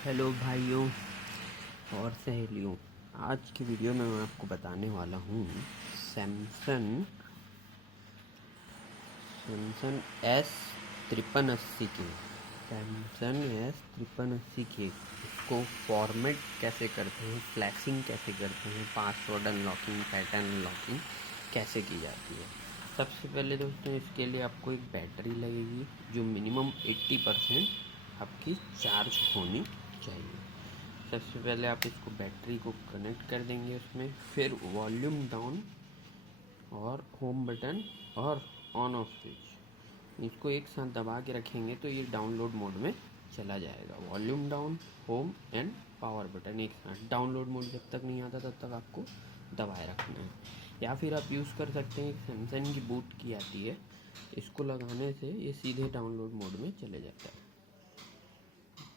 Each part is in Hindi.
हेलो भाइयों और सहेलियों, आज की वीडियो में मैं आपको बताने वाला हूँ सैमसंग S5380 के इसको फॉर्मेट कैसे करते हैं, फ्लैशिंग कैसे करते हैं, पासवर्ड अनलॉकिंग, पैटर्न अनलॉकिंग कैसे की जाती है। सबसे पहले दोस्तों इसके लिए आपको एक बैटरी लगेगी जो मिनिमम 80% आपकी चार्ज होनी चाहिए। सबसे पहले आप इसको बैटरी को कनेक्ट कर देंगे उसमें, फिर वॉल्यूम डाउन और होम बटन और ऑन ऑफ स्विच इसको एक साथ दबा के रखेंगे तो ये डाउनलोड मोड में चला जाएगा। Volume down, home and power button एक साथ। डाउनलोड मोड जब तक नहीं आता तब तक आपको दबाए रखना है। या फिर आप यूज़ कर सकते हैं, एक सैमसंग की बूट की आती है, इसको लगाने से ये सीधे डाउनलोड मोड में चले जाता है।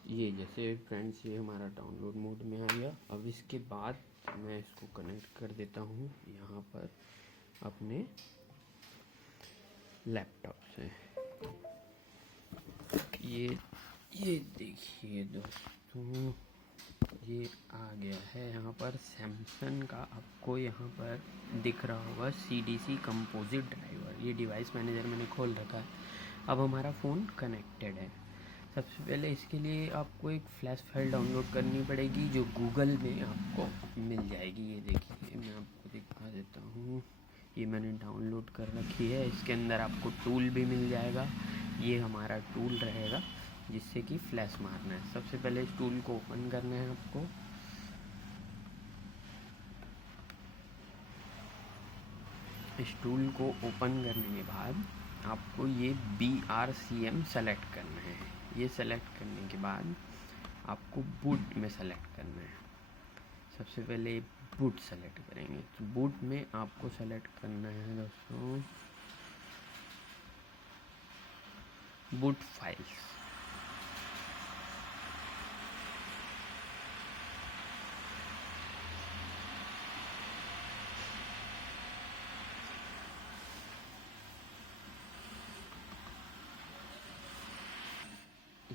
ये जैसे फ्रेंड्स ये हमारा डाउनलोड मोड में आ गया। अब इसके बाद मैं इसको कनेक्ट कर देता हूँ यहाँ पर अपने लैपटॉप से। ये देखिए दोस्तों, ये आ गया है यहाँ पर सैमसंग का। आपको यहाँ पर दिख रहा होगा CDC कंपोजिट ड्राइवर। ये डिवाइस मैनेजर मैंने खोल रखा है। अब हमारा फ़ोन कनेक्टेड है। सबसे पहले इसके लिए आपको एक फ्लैश फाइल डाउनलोड करनी पड़ेगी जो गूगल में आपको मिल जाएगी। ये देखिए मैं आपको दिखा देता हूँ, ये मैंने डाउनलोड कर रखी है। इसके अंदर आपको टूल भी मिल जाएगा। ये हमारा टूल रहेगा जिससे कि फ्लैश मारना है। सबसे पहले इस टूल को ओपन करना है आपको। इस टूल को ओपन करने के बाद आपको ये BRCM सेलेक्ट करना है। ये सेलेक्ट करने के बाद आपको बूट में सेलेक्ट करना है। सबसे पहले बूट सेलेक्ट करेंगे तो बूट में आपको सेलेक्ट करना है दोस्तों बूट फाइल्स।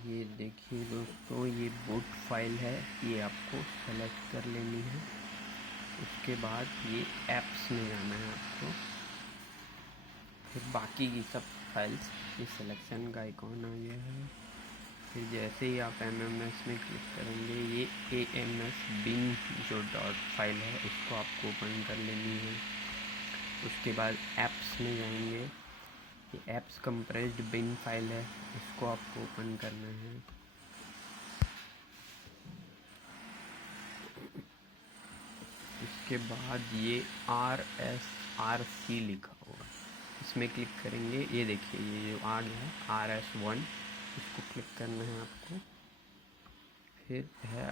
ये देखिए दोस्तों, ये बूट फाइल है, ये आपको सेलेक्ट कर लेनी है। उसके बाद ये ऐप्स में जाना है आपको, फिर बाकी की सब फाइल्स। ये सिलेक्शन का आइकॉन आ गया है। फिर जैसे ही आप MMS में क्लिक करेंगे, ये AMS बिन जो डॉट फाइल है इसको आपको ओपन कर लेनी है। उसके बाद ऐप्स में जाएंगे, ये ऐप्स कंप्रेस्ड बिन फाइल है, इसको आपको ओपन करना है। इसके बाद ये RSRC लिखा होगा, इसमें क्लिक करेंगे। ये देखिए ये जो आ गया है RS1, इसको क्लिक करना है आपको। फिर है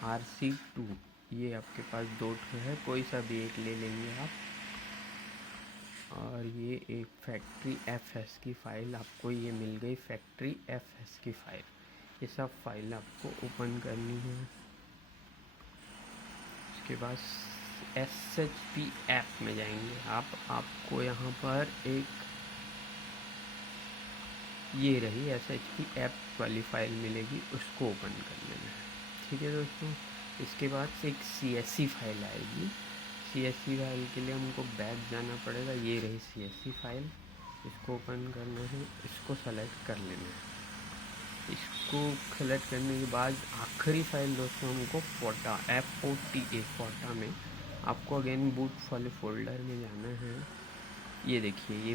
RSRC2, ये आपके पास दो है, कोई सा भी एक ले लेंगे आप। और ये एक फैक्ट्री FS की फ़ाइल आपको ये मिल गई, फैक्ट्री FS की फ़ाइल। ये सब फाइल आपको ओपन करनी है। उसके बाद SHP ऐप में जाएंगे आपको यहाँ पर एक ये रही SHP ऐप वाली फ़ाइल मिलेगी, उसको ओपन कर लेना है। ठीक है दोस्तों, इसके बाद एक CSC फाइल आएगी। CSC फाइल के लिए हमको बैक जाना पड़ेगा। ये रही CSC फाइल, इसको ओपन करना है, इसको सेलेक्ट कर लेना है। इसको सेलेक्ट करने के बाद आखिरी फाइल दोस्तों हमको फोटा में आपको अगेन बूट वाले फोल्डर में जाना है। ये देखिए ये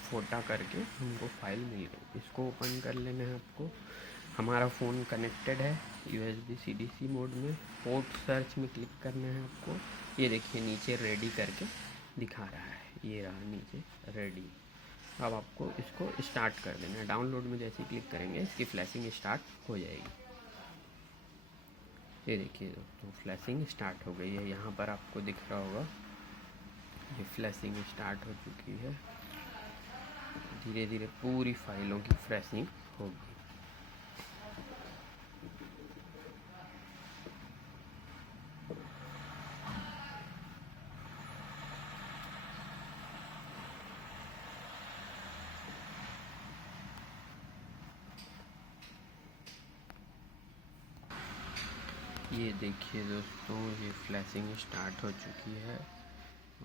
.फोटा करके हमको फाइल मिल गई, इसको ओपन कर लेना है आपको। हमारा फ़ोन कनेक्टेड है USB CDC मोड में। पोर्ट सर्च में क्लिक करना है आपको। ये देखिए नीचे रेडी करके दिखा रहा है, ये रहा नीचे रेडी। अब आपको इसको स्टार्ट कर देना है। डाउनलोड में जैसे ही क्लिक करेंगे इसकी फ्लैशिंग स्टार्ट हो जाएगी। ये देखिए दोस्तों, फ्लैशिंग स्टार्ट हो गई है। यहाँ पर आपको दिख रहा होगा ये फ्लैशिंग स्टार्ट हो चुकी है। धीरे धीरे पूरी फाइलों की फ्लैशिंग होगी। ये देखिए दोस्तों, ये फ्लैशिंग स्टार्ट हो चुकी है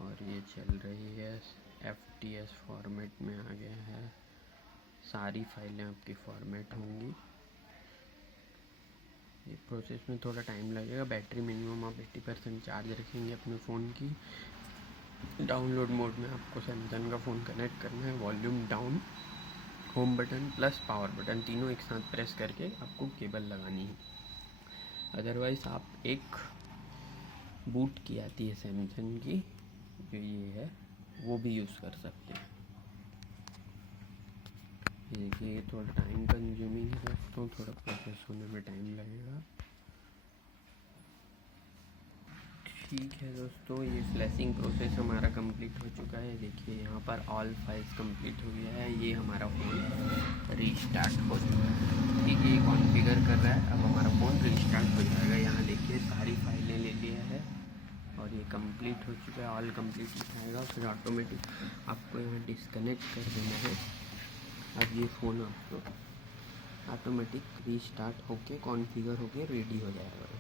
और ये चल रही है। FPS फॉर्मेट में आ गया है, सारी फाइलें आपकी फॉर्मेट होंगी। ये प्रोसेस में थोड़ा टाइम लगेगा। बैटरी मिनिमम आप 80% चार्ज रखेंगे अपने फ़ोन की। डाउनलोड मोड में आपको सैमसंग का फ़ोन कनेक्ट करना है। Volume down, home button plus power button तीनों एक साथ प्रेस करके आपको केबल लगानी है। अदरवाइज़ आप एक बूट की आती है सैमसंग की, जो ये है, वो भी यूज़ कर सकते हैं। ये थोड़ा टाइम कंज्यूमिंग है दोस्तों, थोड़ा प्रोसेस होने में टाइम लगेगा। ठीक है दोस्तों, ये फ्लैशिंग प्रोसेस हमारा कंप्लीट हो चुका है। देखिए यहाँ पर ऑल फाइल्स कंप्लीट हो गया है। ये हमारा फ़ोन रीस्टार्ट हो चुका है। ठीक है, ये कॉन्फ़िगर कर रहा है। अब हमारा फ़ोन रीस्टार्ट हो जाएगा। यहाँ देखिए सारी फाइलें ले लिया है और ये कंप्लीट हो चुका है। ऑल कंप्लीट लिखाएगा, फिर ऑटोमेटिक आपको यहाँ डिस्कनेक्ट कर देना है। अब ये फ़ोन आपको ऑटोमेटिक रीस्टार्ट होके कॉन्फ़िगर होके रेडी हो जाएगा।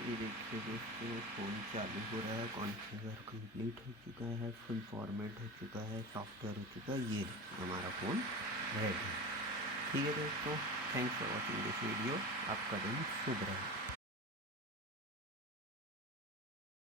ये देखिए दोस्तों, फ़ोन चालू हो रहा है। कॉन्फ़िगर कंप्लीट हो चुका है, फुल फॉर्मेट हो चुका है, सॉफ्टवेयर हो चुका है। ये हमारा फ़ोन रेडी है। ठीक है दोस्तों, thanks for watching this video. आपका दिन शुभ रहे।